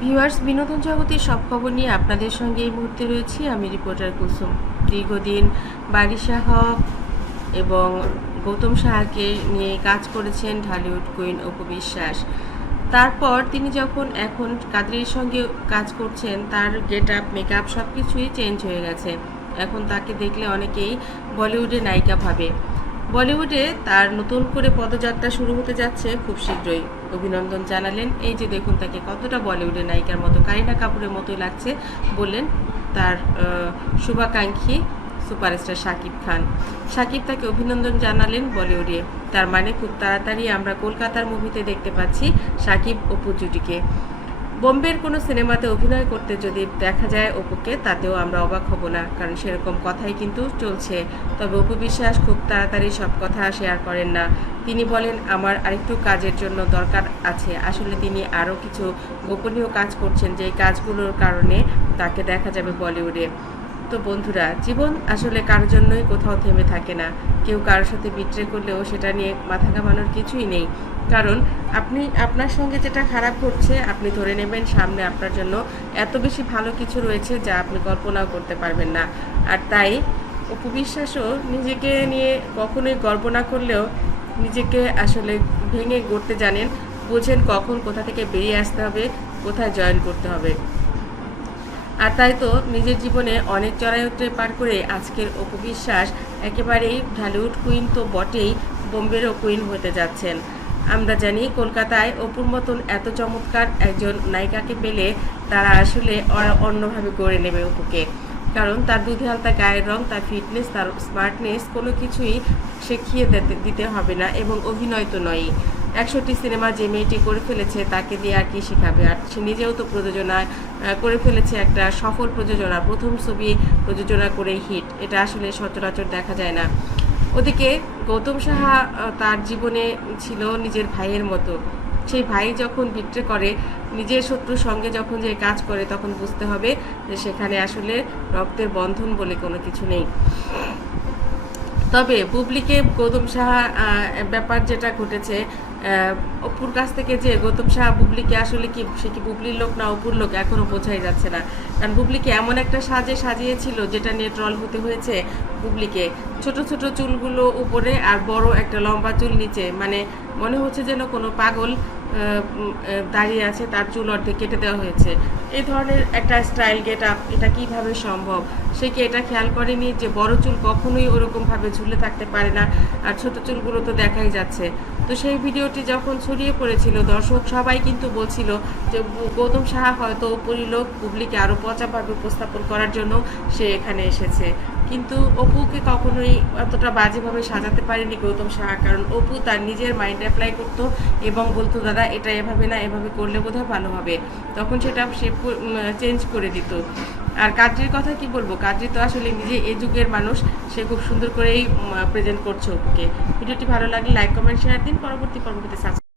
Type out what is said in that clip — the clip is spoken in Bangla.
ভিউয়ার্স, বিনোদন জগতের সব খবর নিয়ে আপনাদের সঙ্গে এই মুহূর্তে রয়েছি। আমি রিপোর্টার কুসুম। দীর্ঘদিন বারিশা হক এবং গৌতম সাহাকে নিয়ে কাজ করেছেন ঢালিউড কুইন অপু বিশ্বাস। তারপর তিনি যখন এখন কাদের সঙ্গে কাজ করছেন, তার গেট আপ, মেকআপ সব কিছুই চেঞ্জ হয়ে গেছে। এখন তাকে দেখলে অনেকেই বলিউডে নায়িকা ভাবে। বলিউডে তার নতুন করে পদযাত্রা শুরু হতে যাচ্ছে খুব শীঘ্রই। অভিনন্দন জানালেন, এই যে দেখুন তাকে কতটা বলিউডে নায়িকার মতো, কারিনা কাপুরের মতোই লাগছে বললেন তার শুভাকাঙ্ক্ষী সুপারস্টার শাকিব খান। শাকিব তাকে অভিনন্দন জানালেন বলিউডে। তার মানে খুব তাড়াতাড়ি আমরা কলকাতার মুভিতে দেখতে পাচ্ছি শাকিব অপু জুটিকে। বোম্বের কোনো সিনেমাতে অভিনয় করতে যদি দেখা যায় অপুকে, তাতেও আমরা অবাক হব না, কারণ সেরকম কথাই কিন্তু চলছে। তবে অপু বিশ্বাস খুব তাড়াতাড়ি সব কথা শেয়ার করেন না। তিনি বলেন, আমার আরেকটু কাজের জন্য দরকার আছে। আসলে তিনি আরও কিছু গোপনীয় কাজ করছেন, যেই কাজগুলোর কারণে তাকে দেখা যাবে বলিউডে। তো বন্ধুরা, জীবন আসলে কারোর জন্যই কোথাও থেমে থাকে না। কেউ কারোর সাথে বিট্রে করলেও সেটা নিয়ে মাথা ঘামানোর কিছুই নেই। কারণ আপনি, আপনার সঙ্গে যেটা খারাপ ঘটছে, আপনি ধরে নেবেন সামনে আপনার জন্য এত বেশি ভালো কিছু রয়েছে যা আপনি কল্পনাও করতে পারবেন না। আর তাই অপু বিশ্বাসও নিজেকে নিয়ে কখনোই গর্ব না করলেও নিজেকে আসলে ভেঙে গড়তে জানেন। বোঝেন কখন কোথা থেকে বেরিয়ে আসতে হবে, কোথায় জয়েন করতে হবে। আর তাই তো নিজের জীবনে অনেক চড়াই উত্তরে পার করে আজকের অপবিশ্বাস একেবারেই ঢালিউড কুইন তো বটেই, বোম্বেরও কুইন হতে যাচ্ছেন। আমরা জানি কলকাতায় অপুর মতন এত চমৎকার একজন নায়িকাকে পেলে তারা আসলে অন্যভাবে গড়ে নেবে অপুকে। কারণ তার দুধে হালতা গায়ের রং, তার ফিটনেস, তার স্মার্টনেস কোনো কিছুই শিখিয়ে দিতে দিতে হবে না এবং অভিনয় তো নয়ই। একশোটি সিনেমা যে মেয়েটি করে ফেলেছে তাকে দিয়ে আর কি শেখাবে? আর সে নিজেও তো প্রযোজনা করে ফেলেছে একটা সফল প্রযোজনা, প্রথম ছবি প্রযোজনা করে হিট। এটা আসলে সচরাচর দেখা যায় না। ওদিকে গৌতম সাহা তার জীবনে ছিল নিজের ভাইয়ের মতো। সেই ভাই যখন বিট্রে করে, নিজের শত্রুর সঙ্গে যখন যে কাজ করে, তখন বুঝতে হবে যে সেখানে আসলে রক্তের বন্ধন বলে কোনো কিছু নেই। তবে বুবলিকে গৌতম সাহা ব্যাপার যেটা ঘটেছে অপুর কাছ থেকে যে গৌতম সাহা বুবলিকে আসলে কি সে কি বুবলির লোক না অপুর লোক এখনও বোঝাই যাচ্ছে না। কারণ বুবলিকে এমন একটা সাজে সাজিয়েছিল যেটা নিয়ে ট্রল হতে হয়েছে বুবলিকে। ছোট ছোট চুলগুলো উপরে আর বড় একটা লম্বা চুল নিচে। মানে মনে হচ্ছে যেন কোনো পাগল দাঁড়িয়ে আছে, তার চুল অর্ধেক কেটে দেওয়া হয়েছে। এই ধরনের একটা স্টাইল গেট আপ এটা কীভাবে সম্ভব? সে কি এটা খেয়াল করেনি যে বড় চুল কখনোই ওরকমভাবে ঝুলে থাকতে পারে না? আর ছোট চুলগুলো তো দেখাই যাচ্ছে। তো সেই ভিডিওটি যখন ছড়িয়ে পড়েছিল, দর্শক সবাই কিন্তু বলছিল যে, গৌতম সাহা হয়তো পরিলোক পুবলিকে আরও পচাভাবে উপস্থাপন করার জন্য সে এখানে এসেছে। কিন্তু অপুকে কখনোই অতটা বাজেভাবে সাজাতে পারেনি গৌতম সাহা, কারণ অপু তার নিজের মাইন্ড অ্যাপ্লাই করতো এবং বলতো, দাদা, এটা এভাবে না, এভাবে করলে বোধহয় ভালো হবে। তখন সেটা সে চেঞ্জ করে দিত। আর কাজের কথা কি বলব? কাজে তো আসলে নিজে এ যুগের মানুষ, সে খুব সুন্দর করেই প্রেজেন্ট করছে ওকে। ভিডিওটি ভালো লাগলে লাইক কমেন্ট শেয়ার দিন। পরবর্তী পরবর্তীতে সাবস্ক্রাইব